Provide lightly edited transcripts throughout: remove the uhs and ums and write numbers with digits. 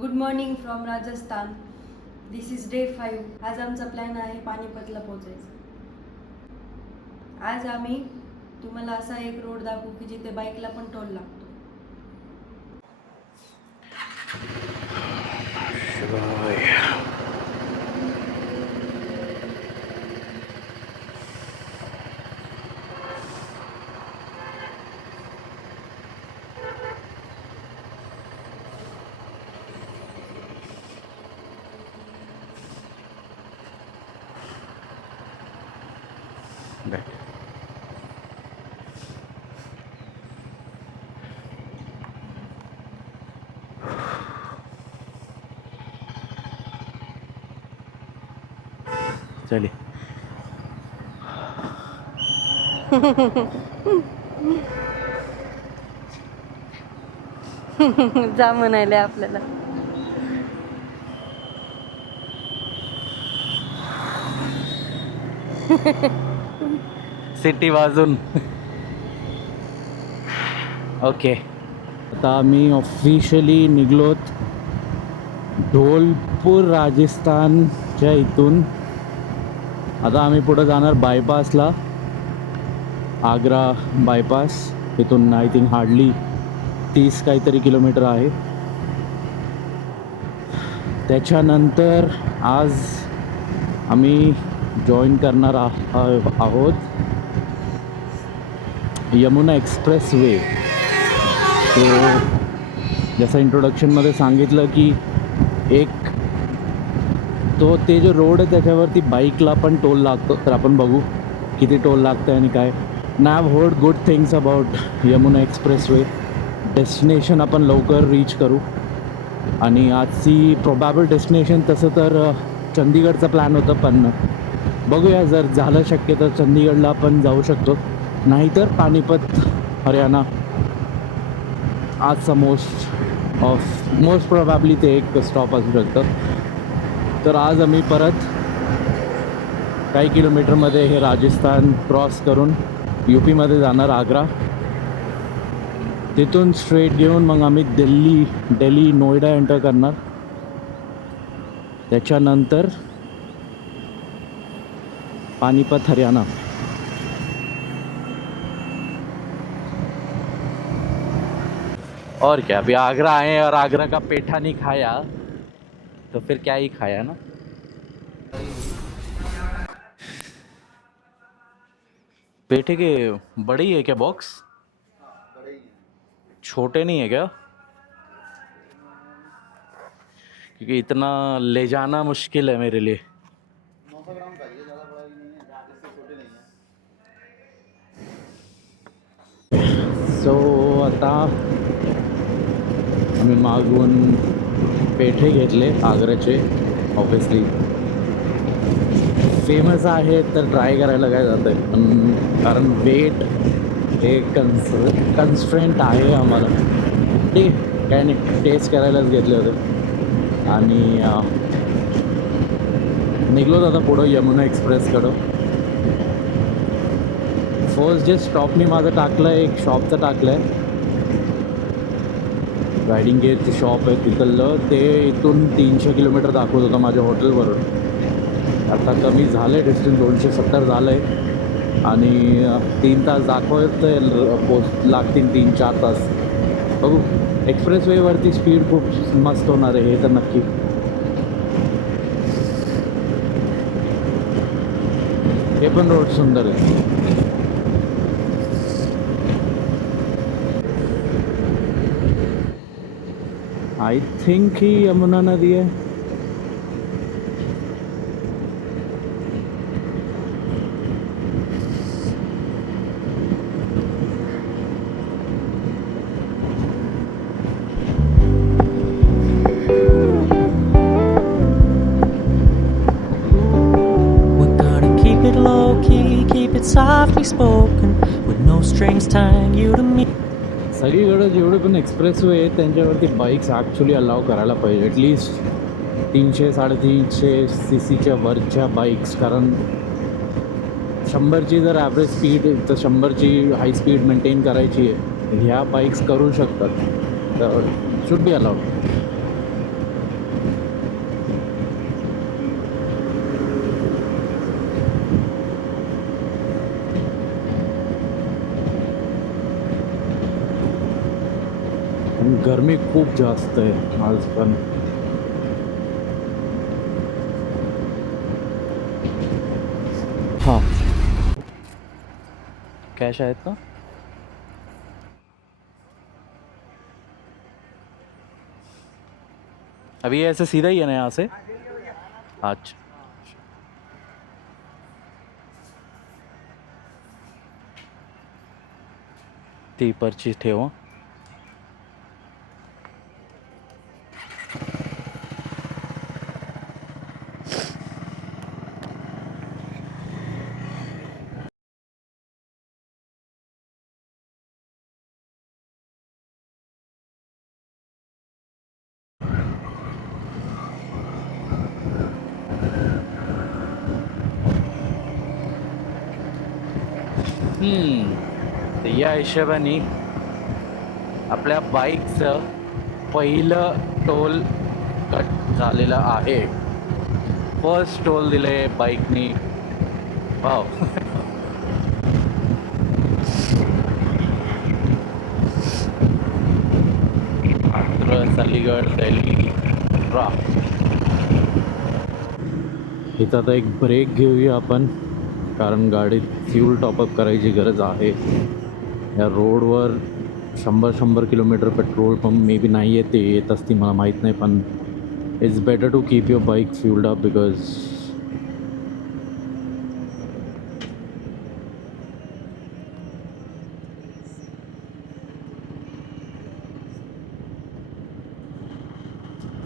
Good morning from Rajasthan. This is day 5. आज आमचा plan आहे पानिपतला पोहोचायचं. आज आम्ही तुम्हाला असा एक रोड दाखवू की जिथे बाईकला पण टोल लागतो. चलिए. जा म्हणायले आपल्याला. सिटी वाजून. ओके, आता आम्ही ऑफिशियली निघलोत ढोलपूर राजस्थानच्या इथून. आता आम्ही पुढे जाणार बायपासला, आग्रा बायपास. इथून आय थिंक हार्डली 30 काहीतरी किलोमीटर आहे. त्याच्यानंतर आज आम्ही जॉईन करणार आहोत यमुना एक्सप्रेस वे. तो जसं इंट्रोडक्शनमध्ये सांगितलं की एक तो ते जो रोड आहे त्याच्यावरती बाईकला पण टोल लागतो. तर आपण बघू किती टोल लागतं आणि काय. I have heard good things about Yamuna express way. Destination आपण लवकर रीच करू. आणि आजची प्रोबॅबल डेस्टिनेशन तसं तर चंदीगडचा प्लॅन होता, पण बघूया जर झालं शक्य तर चंदीगडला आपण जाऊ शकतो. नाहीतर पानिपत हरियाणा आजचा मोस्ट प्रोबॅबली ते एक स्टॉप असू शकतं. तर आज आम्ही परत काही किलोमीटरमध्ये हे राजस्थान क्रॉस करून यू पीमध्ये जाणार आग्रा. तिथून स्ट्रेट घेऊन मग आम्ही दिल्ली नोएडा एंटर करणार. त्याच्यानंतर पानिपत हरियाणा. और क्या, अभी आगरा आए और आगरा का पेठा नहीं खाया तो फिर क्या ही खाया ना. पेठे के बड़े ही है क्या बॉक्स? छोटे नहीं है क्या? क्योंकि इतना ले जाना मुश्किल है मेरे लिए. 900 ग्राम का ये ज़्यादा बड़ा भी नहीं है, इससे छोटे नहीं है. सो आता आम्ही मागून पेठे घेतले आग्र्याचे. ऑब्विसली फेमस आहे तर ट्राय करायला काय जातं आहे, पण कारण वेट हे कन्स्ट्रेंट आहे आम्हाला. ठीक काय नाही, टेस्ट करायलाच घेतले होते. आणि निघलो आता पुढं यमुना एक्सप्रेसकडं. फर्स्ट जे स्टॉप मी माझं टाकलं आहे, एक शॉपचं टाकलं आहे, रायडिंग गेअरचं शॉप आहे तिथलं. ते इथून 300 किलोमीटर दाखवत होतं माझ्या हॉटेलवरून. आता कमी झालं आहे डिस्टन्स, 270 झालं आहे. आणि 3 तास दाखवत लागतील, 3-4 तास. बघू, एक्सप्रेसवेवरती स्पीड खूप मस्त होणार आहे हे तर नक्की. हे पण रोड सुंदर आहे. आय थिंक ही यमुना नदी आहे. Softly spoken with no strings tying you to me. सगळीकडे जेवढे पण एक्सप्रेसवे आहेत त्यांच्यावरती बाईक्स ॲक्च्युली अलाव करायला पाहिजे. ॲटलिस्ट 300-350 CCच्या वरच्या बाईक्स. कारण 100ची जर ॲव्हरेज स्पीड तर 100ची हाय स्पीड मेंटेन करायची आहे, ह्या बाईक्स करू शकतात. तर शुड बी अलाउड. गरमी खूप जास्त आहे आज पण. हाँ कैश आहेत ना. अभी ये ऐसे सीधा ही है ना यहाँ से. अच्छा ती पर्ची ठेव. तर या हिशोबाने आपल्या बाईकचं पहिलं टोल कट झालेलं आहे. फर्स्ट टोल दिले बाईकनी. वाव. आंध्र, अलीगड, दिल्ली, इथं आता एक ब्रेक घेऊया आपण, कारण गाडीत फ्यूल टॉपअप करायची गरज आहे. या रोडवर 100 kilometre petrol pump maybe नाही आहे, ते येत असती मला माहीत नाही, पण it's better to keep your bike fuelled up because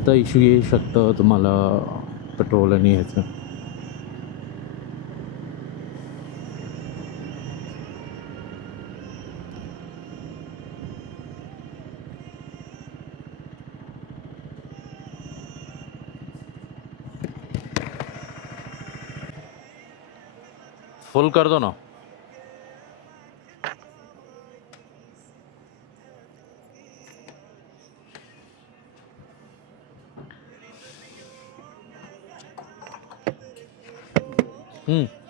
तर इश्यू येऊ शकतं तुम्हाला पेट्रोल आणि ह्याचं. फुल कर दो ना.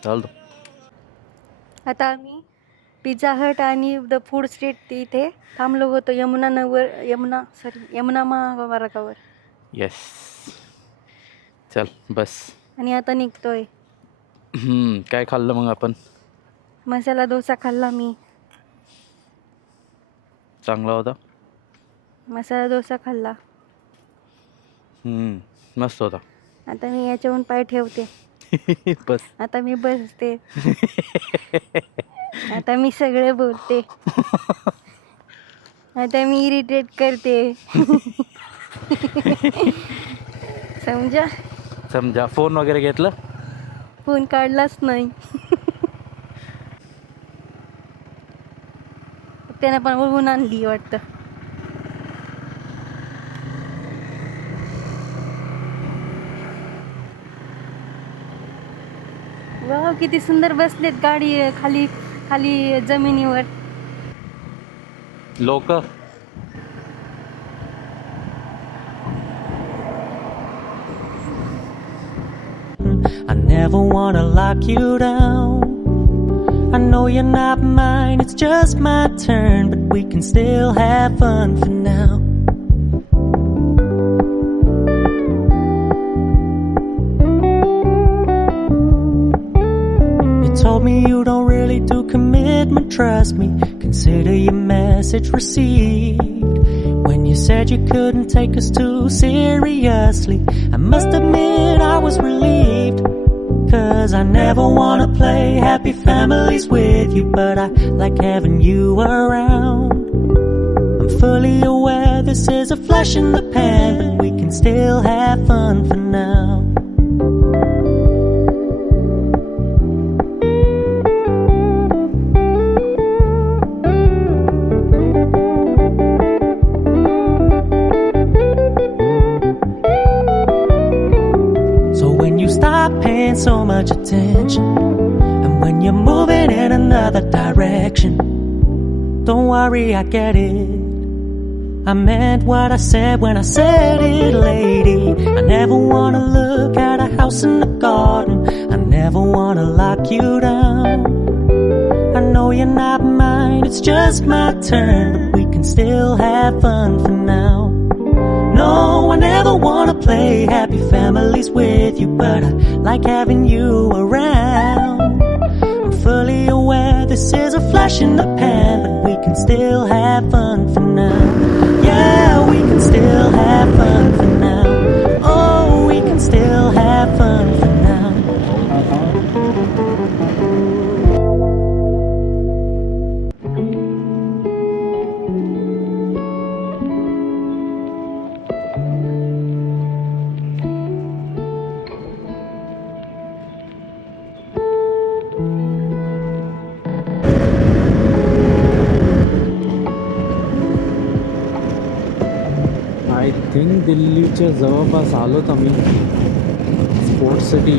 चाल दो. आता आम्ही पिझ्झा हट आणि द फूड स्ट्रीट इथे थांबलो होतो यमुना महामार्गावर. येस चल बस. आणि आता निघतोय. काय खाल्लं मग आपण? मसाला डोसा खाल्ला मी. चांगला होता. मसाला डोसा खाल्ला. मस्त होता. आता मी याच्याहून पाय ठेवते. बस. आता मी बसते. आता मी सगळे बोलते. आता मी इरिटेट करते. समजा. फोन वगैरे घेतलं? फोन काढलाच नाही. त्यानं पण ओळखून आणली वाटतं. वा किती सुंदर बसलेत गाडी खाली खाली जमिनीवर लोक. I never wanna lock you down. I know you're not mine, it's just my turn, but we can still have fun for now. You told me you don't really do commitment, trust me, consider your message received. When you said you couldn't take us too seriously, I must admit I was relieved. 'Cause I never wanna play happy families with you, but I like having you around. I'm fully aware this is a flash in the pan, but we can still have fun for now. Paying so much attention, and when you're moving in another direction, don't worry, I get it. I meant what I said when I said it, lady. I never wanna look at a house in the garden. I never wanna lock you down. I know you're not mine, it's just my turn, but we can can still have fun for now. No, I never wanna play happy families with you, but I like having you around. I'm fully aware this is a flash in the pan, but we can still have fun for now. Yeah, we can still have fun for now. Oh, we can still have fun for now. I think दिल्लीच्या जवळपास आलोत आम्ही. Sports city.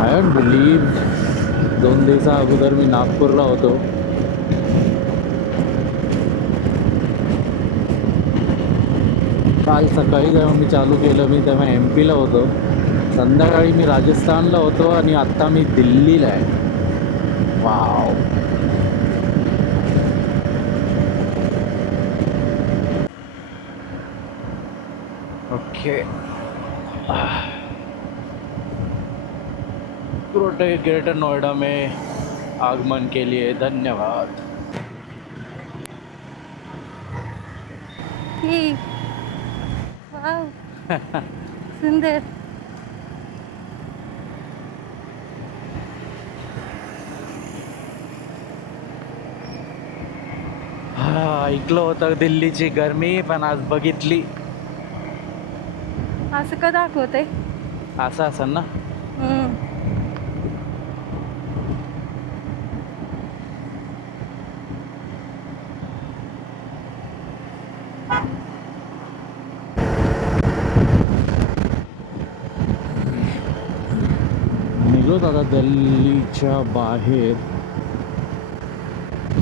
I don't believe 2 दिवसा अगोदर मी नागपूरला होतो. काल सकाळी जेव्हा मी चालू केलं मी तेव्हा MP ला होतो. संध्याकाळी मी राजस्थानला होतो आणि आत्ता मी दिल्लीला आहे. वाव. ओके. ग्रेटर नोएडा में आगमन के लिए धन्यवाद. वाव. सुंदर. ऐकलं होतं दिल्लीची गरमी, पण आज बघितली. असं का दाखवतंय? असं असेल ना. निघलोत आता दिल्लीच्या बाहेर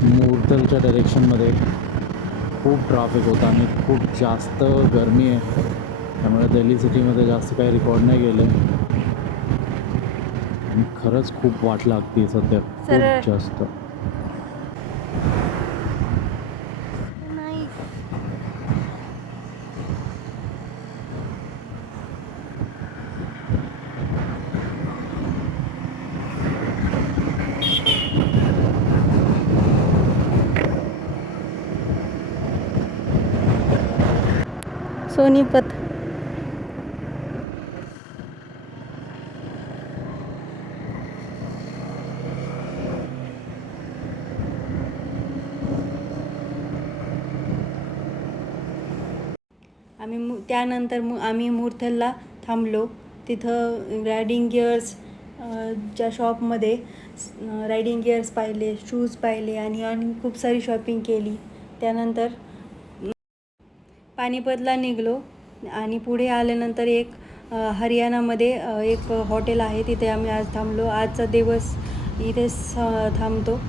मूर्धलच्या डायरेक्शनमध्ये. खूप ट्रॅफिक होता आणि खूप जास्त गरमी आहे, त्यामुळे दिल्ली सिटीमध्ये जास्त काही रेकॉर्ड नाही गेलं. आणि खरंच खूप वाट लागते सध्या, खूप जास्त. सोनीपत. त्यानंतर आम्ही मूर्थलला थांबलो. तिथं रायडिंग गिअर्स च्या शॉपमध्ये रायडिंग गिअर्स पाहिले, शूज पाहिले आणि खूप सारी शॉपिंग केली. त्यानंतर पानिपतला निघलो आणि पुढे आल्यानंतर एक हरियाणामध्ये एक हॉटेल आहे, तिथे आम्ही आज थांबलो. आजचा दिवस इथेच थांबतो.